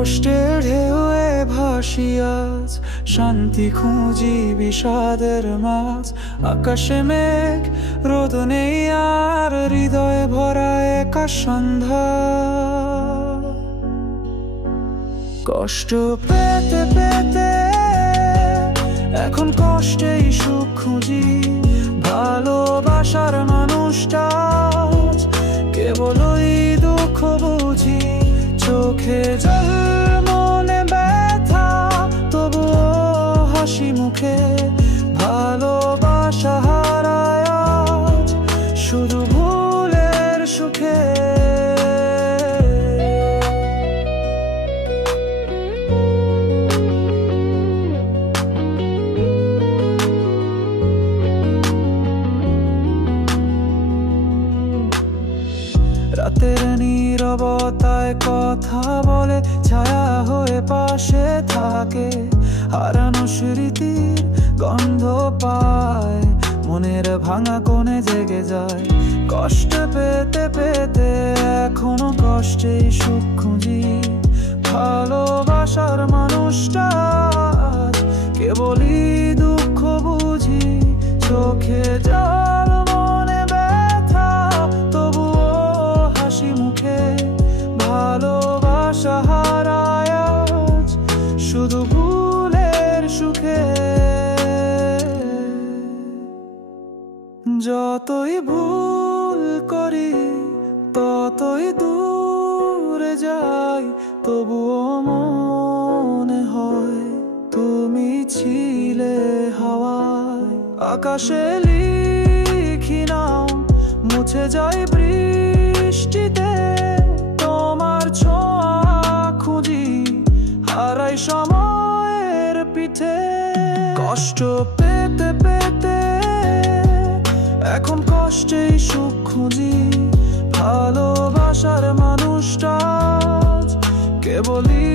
কষ্টের ঢেউয়ে ভাসি আজ, শান্তি খুঁজি বিষাদের মাঝ। আকাশে মেঘ, রোদ নেই আর, হৃদয়ে ভরা একা সন্ধ্যা। কষ্ট পেতে পেতে এখন কষ্টেই সুখ খুঁজি, ভালোবাসার মানুষটা কেবলই দুঃখ বুঝি। চোখে জল, মনে ব্যথা, তবুও হাসি মুখে। ভালোবাসা হারায় আজ শুধু ভুলের সুখে। রাতের নীরবতায় কথা বলে, ছায়া হয়ে পাশে থাকে। হারানো স্মৃতির গন্ধ পায়, মনের ভাঙা কোণে জেগে যায়। কষ্ট পেতে পেতে এখনো কষ্টেই সুখ খুঁজি, ভালোবাসার মানুষটা কেবলই দুঃখ বুঝি। চোখে জল, মনে ব্যথা, তবুও হাসি মুখে। ভালোবাসা হারায় আজ শুধু ভুলের সুখে। যতই ভুল করি ততই দূরে যাই, তবুও মনে হয় তুমি ছিলে হাওয়ায়। আকাশে লিখি নাম, মুছে যায় বৃষ্টিতে। তোমার ছোঁয়া খুঁজি, হারাই সময়ের পিঠে। কষ্ট পেতে পেতে এখন কষ্টেই সুখ খুঁজি, ভালোবাসার মানুষটা কেবলই